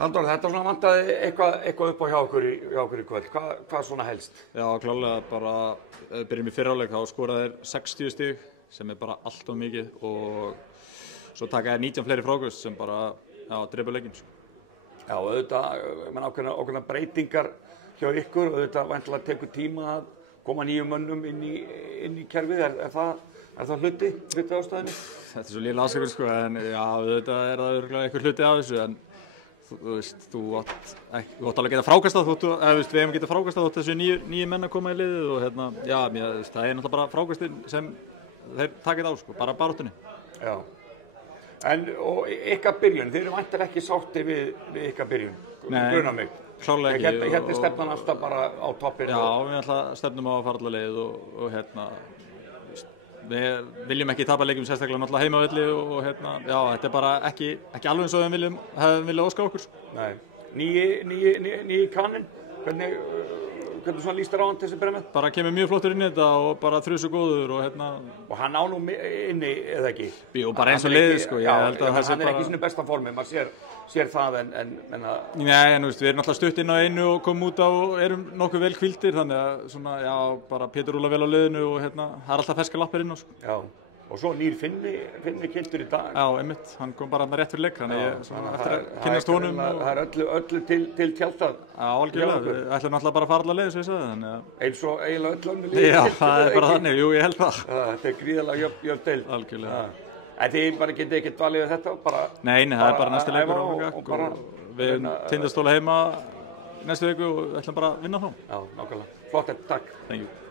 Halldór, þetta svona vantaði eitthvað upp á hjá okkur í kvöld. Hvað svona helst? Já, klálega bara byrjum í fyrri hálfleik, þá skora þeir 60 stig sem bara allt of mikið og svo taka þeir 19 fleiri fráköst sem bara drepa leikinn. Já, auðvitað, ákveðnar breytingar hjá ykkur og auðvitað væntanlega tekur tíma að koma nýjum mönnum inn í kerfið. Er það hluti ástæðinu? Þetta svo lélega afsökun sko, en já, auðvitað það örugglega einhver hluti af þessu, en þú átt alveg að geta frákastað, við hefum getað frákastað þótt þessu nýju menn að koma í liðið og já, það náttúrulega bara frákastinn sem þeir takið á sko, bara baráttunni. Já, og ykkar byrjun, þeir eru væntanlega ekki sátti við ykkar byrjun, gruna mig. Klárlega ekki. Hérna stefnan alltaf bara á toppinn. Já, við alltaf stefnum á að fara alla leið og við viljum ekki tapa leikjum sérstaklega náttúrulega heimavelli og já, þetta er bara ekki alveg eins og við hefum viljað óska okkur. Nei. Nýi kaninn, hvernig svona líst þér á hann til þessi bremið? Bara kemur mjög flottur inn í þetta og bara þrjusu góður og Og hann á nú inni, eða ekki? Jú, bara eins og liðið sko. Hann er ekki í sinu besta formi, maður sér það en Nei, en við erum alltaf stutt inn á einu og komum út á og erum nokkuð vel hvíldir, þannig að svona, já, bara Pétur rúlar vel á liðinu og það er alltaf ferskar lappir inn á sko. Já, og svo nýr Finni kynntur í dag. Já, einmitt, hann kom bara rétt fyrir leik, þannig eftir að kynnast honum. Það er öllu til tjáltað. Já, algjörlega, við ætlum alltaf bara að fara alla leið, svo ég sagði, þannig að... Eins og eiginlega öll önnur lið. Já, það er bara þannig, jú, ég held það. Þetta er gríðarlega jöfn deild. Algjörlega. En þið bara getið ekki dvalið við þetta? Nei, það er bara næsti leikur og við erum Tindastóla heima næstu viku og ætlum bara að vinna þá. Já, nákvæmlega. Flott, takk. Thank you.